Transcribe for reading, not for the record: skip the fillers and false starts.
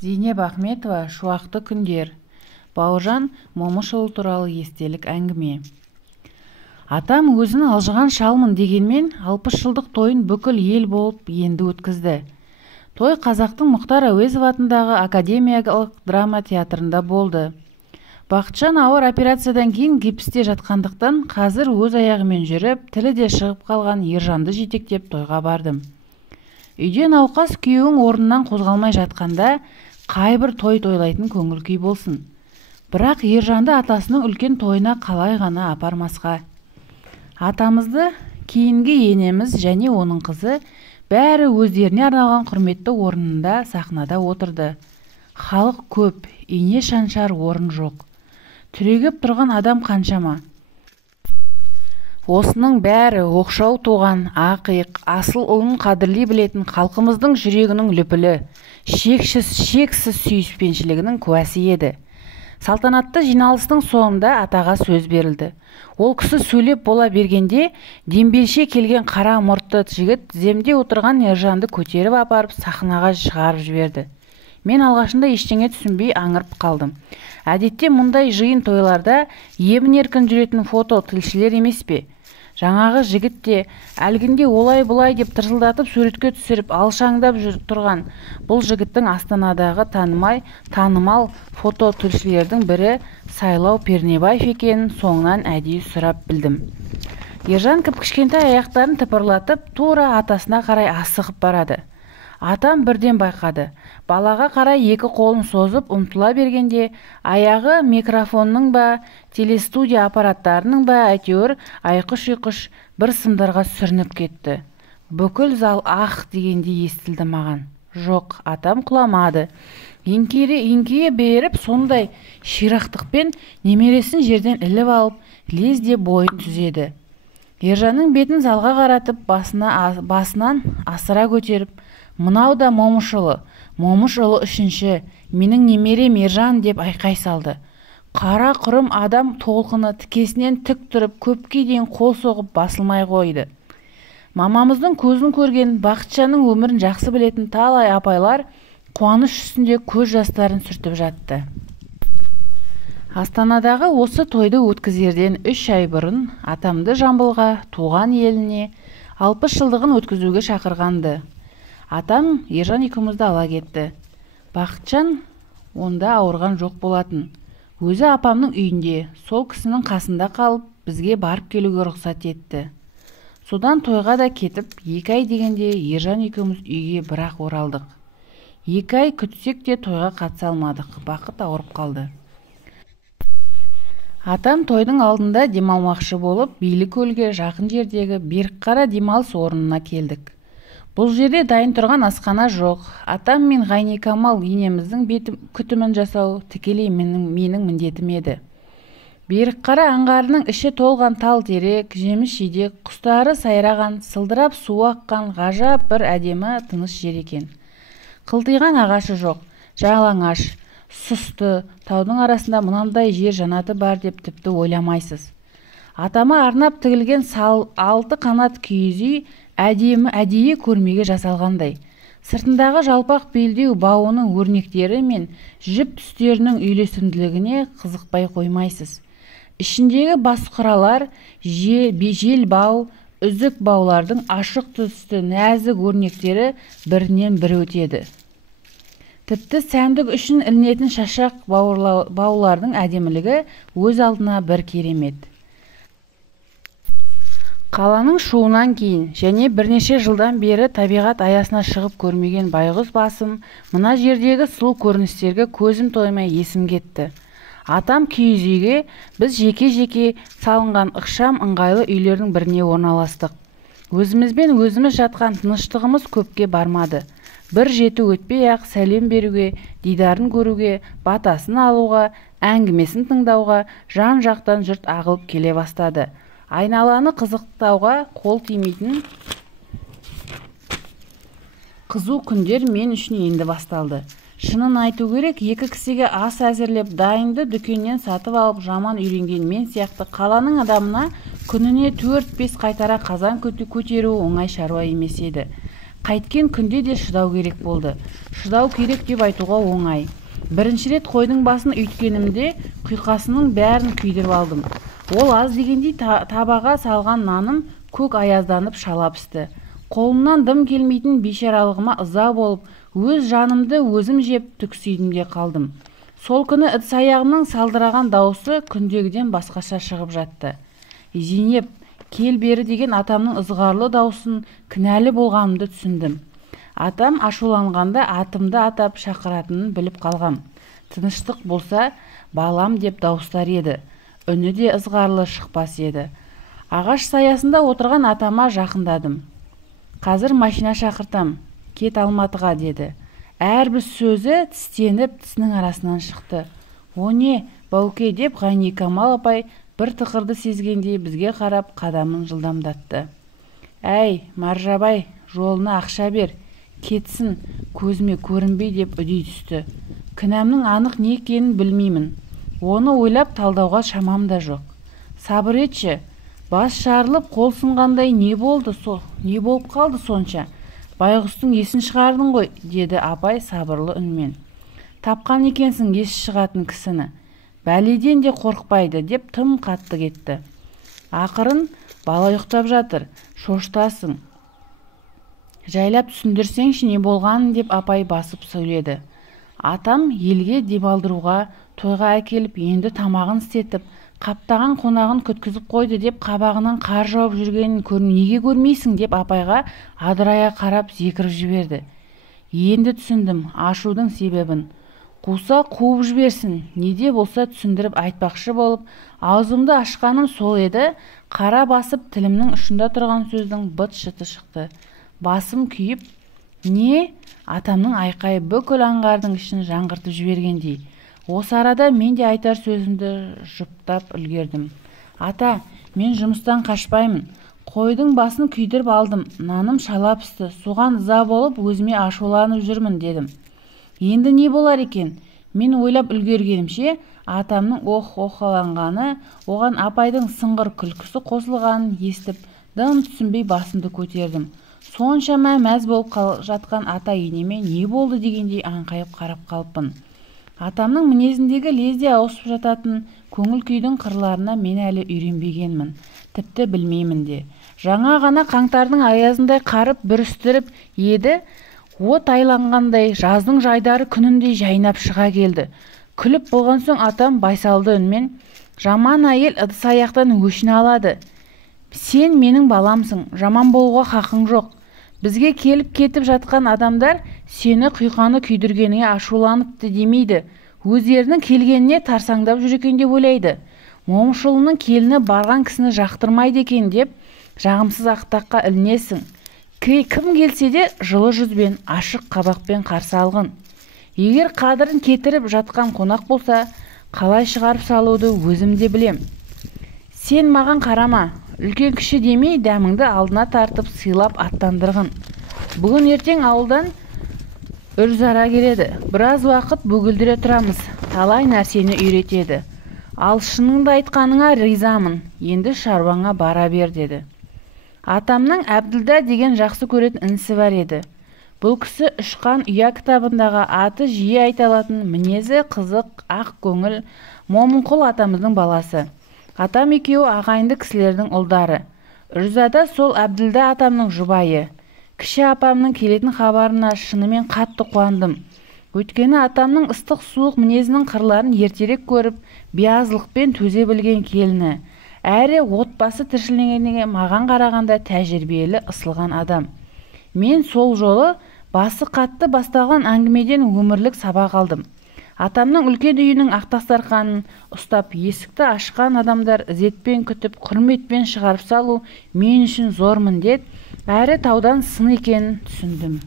Зейнеп Ахметова «Шуақты күндер». Бауыржан Момышұлы туралы естелік әңгіме. Атам өзін алжыған шалмын дегенмен 60 жылдық тойын бүкіл ел болып енді өткізді. Той Қазақтың Мұхтар Әуезов атындағы академиялық драма театрында болды. Бақытжан ауыр операциядан кейін гипсте жатқандықтан қазір өз аяғымен жүріп, тілі де шығып қалған Ержанды жетектеп тойға бардым. Үйден науқас күйеуің орнынан қозғалмай жатқанда қайбір той тойлайтын көңіл күй болсын. Бірақ Ержанды атасының үлкен тойына қалай ғана апармасқа. Атамызды кейінгі енеміз және оның қызы бәрі өздеріне арналған құрметті орнында сахнада отырды. Халық көп, ине шаншар орын жоқ. Түрегеп тұрған адам қаншама. Осының бәрі оқшау туған, ақиық, асыл ұлын қадірлей білетін халқымыздың жүрегінің лүпілі, шексіз сүйіспеншілігінің куәсі еді. Салтанатты жиналыстың соңында атаға сөз берілді. Ол кісі сөйлеп бола бергенде, дембелше келген қара мұртты жігіт тіземде отырған Ержанды көтеріп апарып сахнаға шығарып жіберді. Мен алғашында ештеңе түсінбей аңырып қалдым. Әдетте мұндай жиын тойларда емін-еркін жүретін фото тілшілер емес пе? Жаңағы жігіт те әлгінде олай-бұлай деп тырсылдатып суретке түсіріп алшаңдап тұрған бұл жігіттің Астанадағы танымал фото тілшілердің бірі Сайлау Пернебаев екенін соңынан әдейі сұрап білдім. Ержан кіп-кішкентай аяқтарын тыпырлатып тура атасына қарай асығып барады. Атам бірден байқады. Балаға қарай екі қолын созып ұмтыла бергенде, аяғы микрофонның ба, телестудия аппараттарының ба әйтеуір айқыш-ұйқыш бір сымдарға сүрініп кетті. Бүкіл зал ах дегенде естілді маған. Жоқ, атам құламады. Еңкейе беріп, сондай ширақтықпен немересін жерден іліп алып, лезде бойын түзеді. Ержанның бетін залға қаратып, басынан асыра көтеріп, «Мынау да Момышұлы үшінші, менің немерем Ержан» деп айқай салды. Қара құрым адам толқыны тікесінен тік тұрып, көпке дейін қол соғып басылмай қойды. Мамамыздың көзін көрген, Бақытжанның өмірін жақсы білетін талай апайлар қуаныш үстінде көз жастарын сүртіп жатты. Астанадағы осы тойды өткізерден 3 ай бұрын атамды Жамбылға, туған еліне 60 жылдығын өткізуге шақырғанды. Атам Ержан екеумізді ала кетті. Бақытжан онда ауырған жоқ болатын. Өзі апамның үйінде, сол кісінің қасында қалып, бізге барып келуге рұқсат етті. Содан тойға да кетіп, 2 ай дегенде Ержан екеуміз үйге бірақ оралдық. 2 ай күтсек те тойға қатыса алмадық. Бақыт ауырып қалды. Атам тойдың алдында демалмақшы болып, Билікөлге жақын жердегі Берікқара демалыс орнына келдік. Бұл жерде дайын тұрған асхана жоқ. Атам мен Ғайникамал енеміздің күтімін жасау тікелей менің міндетім еді. Берікқара аңғарының іші толған тал терек, жеміс-жидек, құстары сайраған, сылдырап су аққан ғажап бір әдемі тыныш жер екен. Қылтиған ағашы жоқ, жалаңаш, сұсты, таудың арасында мынандай жер жанаты бар деп тіпті ойламайсыз. Атама арнап тігілген 6 қанат киіз үй әдейі көрмеге жасалғандай. Сыртындағы жалпақ белдеу бауының өрнектері мен жіп түстерінің үйлесімділігіне қызықпай қоймайсыз. Ішіндегі басқұралар, жел бау, үзік баулардың ашық түсті нәзік өрнектері бірінен бірі өтеді. Тіпті сәндік үшін ілінетін шашақ баулардың әдемілігі өз алдына бір керемет. Қаланың шуынан кейін және бірнеше жылдан бері табиғат аясына шығып көрмеген байғұс басым, мына жердегі сұлу көріністерге көзім тоймай есім кетті. Атам киіз үйге біз жеке-жеке салынған ықшам ыңғайлы үйлердің біріне орналастық. Өзімізбен өзіміз жатқан тыныштығымыз көпке бармады. Бір жеті өтпей-ақ сәлем беруге, дидарын көруге, батасын алуға, әңгімесін тыңдауға жан-жақтан жұрт ағылып келе бастады. Айналаны қызықтауға қол тимейтін қызу күндер мен үшін енді басталды. Шынын айту керек, 2 кісіге ас әзірлеп, дайынды дүкеннен сатып алып жаман үйренген мен сияқты қаланың адамына күніне 4-5 қайтара қазан көтеру оңай шаруа емес еді. Қайткен күнде де шыдау керек болды. Шыдау керек деп айтуға оңай. Бірінші рет қойдың басын үйткенімде құйқасының бәрін күйдіріп алдым. Ол аз дегендей табаға салған наным көк аязданып шала пісті. Қолымнан дым келмейтін бейшаралығыма ыза болып, өз жанымды өзім жеп түксүйдімде қалдым. Сол күні ыдыс-аяғымның салдыраған дауысы күндегіден басқаша шығып жатты. Зейнеп, кел бері деген атамның ызғарлы даусын кінәлі болғанымды түсіндім. Атам ашуланғанда атымды атап шақыратынын біліп қалғам. Тыныштық болса, балам деп дауыстар еді. Үні де ызғарлы шықпас еді. Ағаш саясында отырған атама жақындадым. Қазір машина шақыртам, кет Алматыға деді. Әрбір сөзі тістеніп тісінің арасынан шықты. О не, Бауке деп Ғайникамал апай бір тықырды сезгендей бізге қарап қадамын жылдамдатты. Әй, Маржабай, жолына ақша бер, кетсін, көзіме көрінбей деп үдей түсті. Кінәмнің анық не екенін білмеймін. Оны ойлап талдауға шамам да жоқ. Сабыр етші, бас жарылып қол сынғандай не болып қалды сонша? Байғұстың есін шығардың ғой, деді апай сабырлы үнмен. Тапқан екенсің ес шығатын кісіні. Бәледен де қорықпайды деп тым қатты кетті. Ақырын бала ұйықтап жатыр, шоштасың. Жайлап түсіндірсеңші не болғанын деп апай басып сөйледі. Атам елге демалдыруға, тойға әкеліп, енді тамағын істетіп, қаптаған қонағын күткізіп қойды деп қабағынан қар жауып жүргенін неге көрмейсің деп апайға адырая қарап зекіріп жіберді. Енді түсіндім ашудың себебін. Қуса қуып жіберсін, неде болса түсіндіріп айтпақшы болып, аузымды ашқаным сол еді, қара басып тілімнің ұшында тұрған сөздің быт-шыты шықты. Басым күйіп, не? Атамның айқайы бүкіл аңғардың ішін жаңғыртып жібергендей. Осы арада мен де айтар сөзімді жұптап үлгердім. Ата, мен жұмыстан қашпаймын. Қойдың басын күйдіріп алдым. Наным шала пісті. Соған ыза болып өзіме ашуланып жүрмін дедім. Енді не болар екен? Мен ойлап үлгергенімше, атамның ох-охаланғаны, оған апайдың сыңғыр күлкісі қосылғанын естіп, дым түсінбей басымды көтердім. Соншама мәз болып жатқан ата енеме не болды дегендей аңқайып қарап қалыппын. Атамның мінезіндегі лезде ауысып жататын көңіл күйдің қырларына мен әлі үйренбегенмін. Тіпті білмеймін де. Жаңа ғана қаңтардың аязындай қарып бүрістіріп еді, от айланғандай жаздың жайдары күніндей жайнап шыға келді. Күліп болған соң атам байсалды үнмен, жаман әйел ыдыс-аяқтан өшін алады. Сен менің баламсың, жаман болуға хақың жоқ. Бізге келіп кетіп жатқан адамдар сені құйқаны күйдіргеніңе ашуланыпты демейді. Өздерінің келгеніне тарсаңдап жүр екен деп ойлайды. Момышұлының келіні барған кісіні жақтырмайды екен деп жағымсыз ақтаққа ілінесің. Кім келсе де жылы жүзбен, ашық қабақпен қарсы алғын. Егер қадірін кетіріп жатқан қонақ болса, қалай шығарып салуды өзім де білем. Сен маған қарама. Үлкен кіші демей дәміңді алдына тартып сыйлап аттандырғын. Бүгін ертең ауылдан үрзара келеді. Біраз уақыт бөгілдіре тұрамыз. Талай нәрсені үйретеді. Ал шыныңды айтқаныңа ризамын. Енді шаруаңа бара бер деді. Атамның Әбділда деген жақсы көретін інісі бар еді. Бұл кісі Ұшқан ұя кітабындағы аты жиі айталатын мінезі қызық, ақ көңіл, Момынқұл атамыздың баласы. Атам екеуі ағайынды кісілердің ұлдары. Үрзада сол Әбділда атамның жұбайы. Кіші апамның келетін хабарына шынымен қатты қуандым. Өйткені атамның ыстық суық мінезінің қырларын ертерек көріп, биязылықпен төзе білген келіні. Әрі отбасы тіршілігіне маған қарағанда тәжірибелі ысылған адам. Мен сол жолы басы қатты басталған әңгімеден өмірлік сабақ алдым. Атамның үлкен үйінің ақтастарқанын ұстап есікті ашқан адамдар ізетпен күтіп, құрметпен шығарып салу мен үшін зор міндет, әрі таудан сын екенін түсіндім.